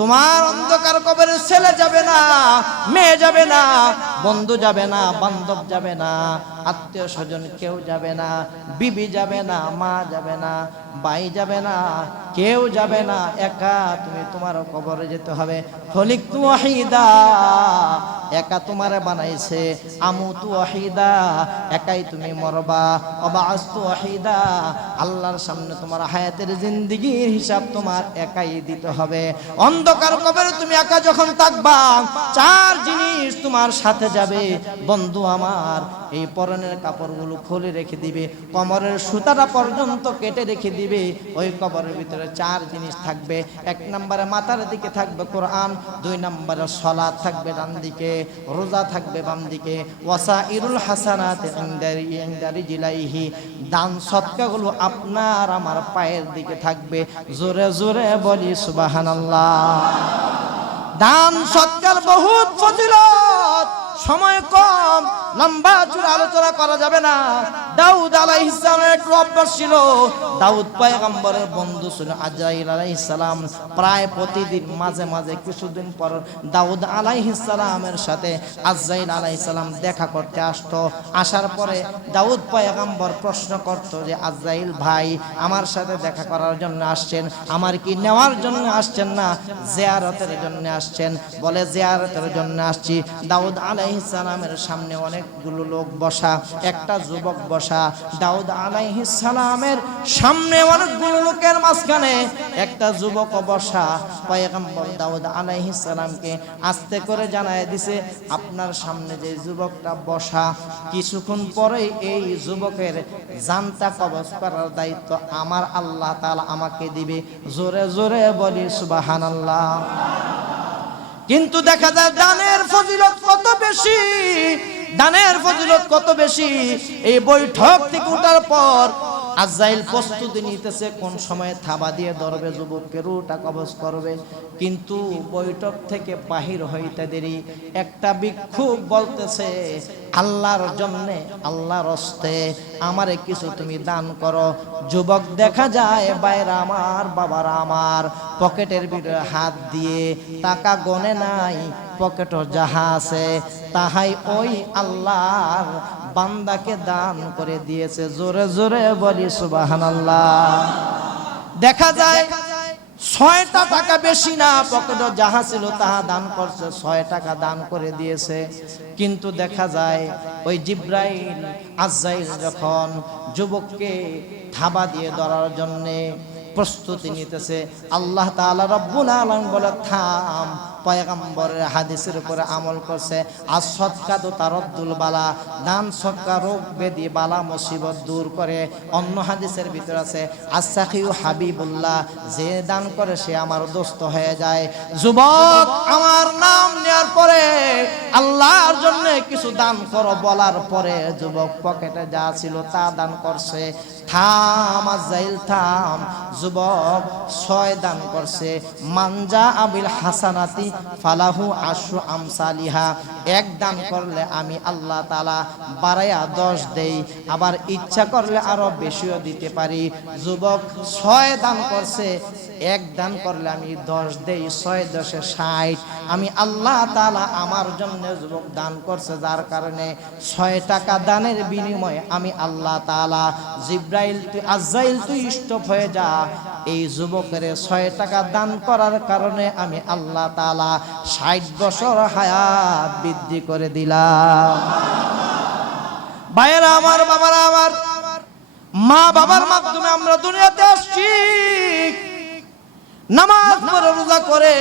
তোমার অন্ধকার কবরে ছেলে যাবে না, মেয়ে যাবে না, বন্ধু যাবে না, বান্ধব যাবে না। আত্মীয় স্বজন কেউ যাবে না, বিবি যাবে না, মা যাবে না, বাই যাবে না, কেউ যাবে না, একা তুমি তোমার কবরে যেতে হবে। খলিক তু ওয়াহিদা, একা তোমারে বানাইছে, আমু তু ওয়াহিদা, একাই তুমি মরবা। অবাস তু ওয়াহিদা, আল্লাহর সামনে তোমার হায়াতের জিন্দিগির হিসাব তোমার একাই দিতে হবে। অন্ধকার কবরে তুমি একা যখন থাকবা, চার জিনিস তোমার সাথে যাবে। বন্ধু আমার, এই পরনের কাপড়গুলো খুলে রেখে দিবে, কমরের সুতাটা পর্যন্ত কেটে রেখে দিবে, ওই কবরের ভিতরে চার জিনিস থাকবে। এক নম্বরে মাথার দিকে থাকবে কোরআন, দুই নম্বরে সলাদ থাকবে ডান দিকে রোজা থাকবে বাম দিকে ওয়াসা ইরুল হাসানাত জিলাইহি। দান সৎকাগুলো আপনার আমার পায়ের দিকে থাকবে। জোরে জোরে বলি, সুবহানাল্লাহ। দান সৎকার বহুত সময় কম লম্বা চূড়া আলোচনা করা যাবে না। দাউদ আলাইহিস সালামের একটু অভ্যাস ছিল। দাউদ পয়গম্বরের বন্ধু ছিল আজরাইল আলাইহিস সালাম। প্রায় প্রতিদিন, মাঝে মাঝে কিছুদিন পর দাউদ আলাইহিস সালামের সাথে আজরাইল আলাইহিস সালাম দেখা করতে আসতো। আসার পরে দাউদ পয়গম্বর প্রশ্ন করত যে, আজরাইল ভাই, আমার সাথে দেখা করার জন্য আসছেন। আমার কি নেওয়ার জন্য আসছেন না? জিয়ারতের জন্য আসছেন। বলে, জিয়ারতের জন্য আসছি। দাউদ আলাইহিস সালামের সামনে অনেকগুলো লোক বসা, একটা যুবক বসা। দাউদ আলাইহিস সালামের সামনে অনেকগুলো লোকের মাঝখানে একটা যুবক বসা। পয়গম্বর দাউদ আলাইহিস সালামকে আস্তে করে জানায় দিছে, আপনার সামনে যে যুবকটা বসা, কিছুক্ষণ পরেই এই যুবকের জানতা কবজ করার দায়িত্ব আমার আল্লাহ তাআলা আমাকে দিবে। জোরে জোরে বলি, সুবহানাল্লাহ। কিন্তু দেখা যায় দানের ফজিলত কত বেশি? দানের ফজিলত কত বেশি? এই বৈঠক থেকে ওঠার পর আজাইল প্রস্তুতি নিতেছে, কোন সময় থাবা দিয়ে ধরবে, যুবককে রুটা কবজ করবে। কিন্তু বৈঠক থেকে বাহির হইতে দেরি। একটা বিক্ষোভ বলতেছে, আল্লাহর জন্যে আল্লাহর হস্তে আমারে কিছু তুমি দান করো। যুবক দেখা যায় বাইরে আমার, বাবার আমার। পকেটের ভিতরে হাত দিয়ে টাকা গনে নাই। পকেটও যাহা আছে, তাহাই ওই আল্লাহর বান্দাকে দান করে দিয়েছে। জোরে জোরে বলি, সুবহানাল্লাহ। দেখা যায়, ছয়টা টাকা বেশি না, পকেটে যাহা ছিল তাহা দান করছে, ছয় টাকা দান করে দিয়েছে। কিন্তু দেখা যায়, ওই জিব্রাইল আজাইল যখন যুবককে থাবা দিয়ে ধরার জন্যে প্রস্তুতি নিতেছে, আল্লাহ তাআলা রব্বুল আলম বলে, থাম পয়গম্বরের হাদিসের উপরে আমল করছে আর সৎকা তো তারদ্দুল বালা, দান সৎকা রোগ বেদি বালা, মুসিবত দূর করে। অন্য হাদিসের ভিতর আছে আসাখিউ হাবিবুল্লাহ, যে দান করে সে আমার দোস্ত হয়ে যায়। যুবক, আমার নাম নেওয়ার পরে আল্লাহর জন্য কিছু দান করো বলার পরে যুবক পকেটে যা ছিল তা দান করছে। থাম আজাইল থাম। যুবক ছয় দান করছে। মানজা আবিল হাসানাতি ফালাহু আশু আমসালিহা। এক দান করলে আমি আল্লাহ তালা বাড়াইয়া দশ দেই। আবার ইচ্ছা করলে আরও বেশিও দিতে পারি। যুবক, ছয় দান করছে। এক দান করলে আমি দশ দেই, ছয় দশে ষাট। আমি আল্লাহ তালা আমার জন্য যুবক দান করছে যার কারণে ছয় টাকা দানের বিনিময়ে আমি আল্লাহ তালা জিব্রাইল তুই আজাইল তুই স্টপ হয়ে যা। এই যুবকের ছয় টাকা দান করার কারণে আমি আল্লাহ তালা ষাট বছর হায়াত বৃদ্ধি করে দিলাম। ভাইয়েরা আমার, বাবারা আমার, মা বাবার মাধ্যমে আমরা দুনিয়াতে আসছি। নামাজ পড়ে, রোজা করে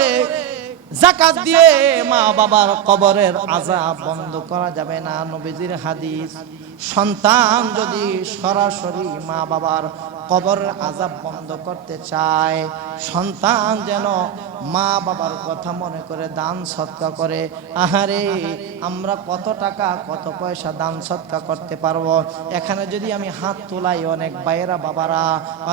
জাকাত দিয়ে মা বাবার কবরের আজাব বন্ধ করা যাবে না, নবীজির হাদিস। সন্তান যদি সরাসরি মা বাবার কবরের আজাব বন্ধ করতে চায়, সন্তান যেন মা বাবার কথা মনে করে দান সৎকা করে, আহারে, আমরা কত টাকা, কত পয়সা দান সৎকা করতে পারব? এখানে যদি আমি হাত তোলাই, অনেক বাইরা বাবারা,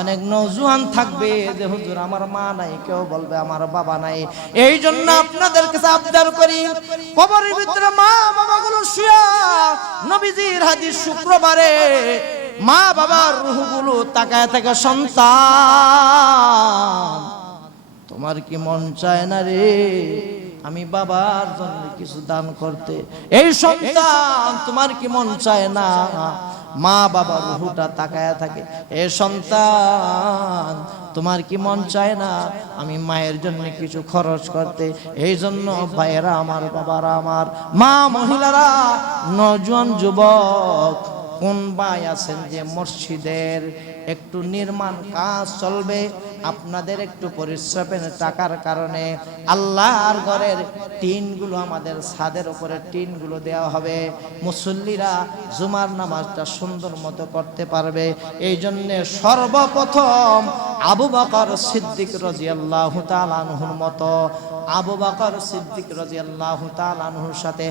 অনেক নজুয়ান থাকবে যে, হুজুর, আমার মা নাই, কেউ বলবে আমার বাবা নাই। এই জন্য আপনাদের কাছে আবদার করি, কবরের ভিতরে মা বাবাগুলো শুয়া নবীজির হাদিস শুক্রবারে মা বাবার রুহগুলো তাকায় থাকে, সন্তান, তোমার কি মন চায় না রে? আমি বাবার জন্য কিছু দান করতে। এই সন্তান, তোমার কি মন চায় না? মা বাবা রুহুটা তাকায়া থাকে, এ সন্তান, তোমার কি মন চায় না? আমি মায়ের জন্য কিছু খরচ করতে, এই জন্য ভাইয়েরা আমার, বাবারা আমার, মা মহিলারা, নজন যুবক কোন ভাই আছেন যে মসজিদের একটু নির্মাণ কাজ চলবে, আপনাদের একটু পরিশ্রমের টাকার কারণে আল্লাহর ঘরের টিনগুলো আমাদের ছাদের উপরে টিনগুলো দেওয়া হবে। মুসল্লিরা জুমার নামাজটা সুন্দর মতো করতে পারবে। এই জন্যে সর্বপ্রথম আবু বকর সিদ্দিক রাজিয়াল্লাহু তাআলা আনহুর মতো আবু বকর সিদ্দিক রাজিয়াল্লাহু তাআলা আনহুর সাথে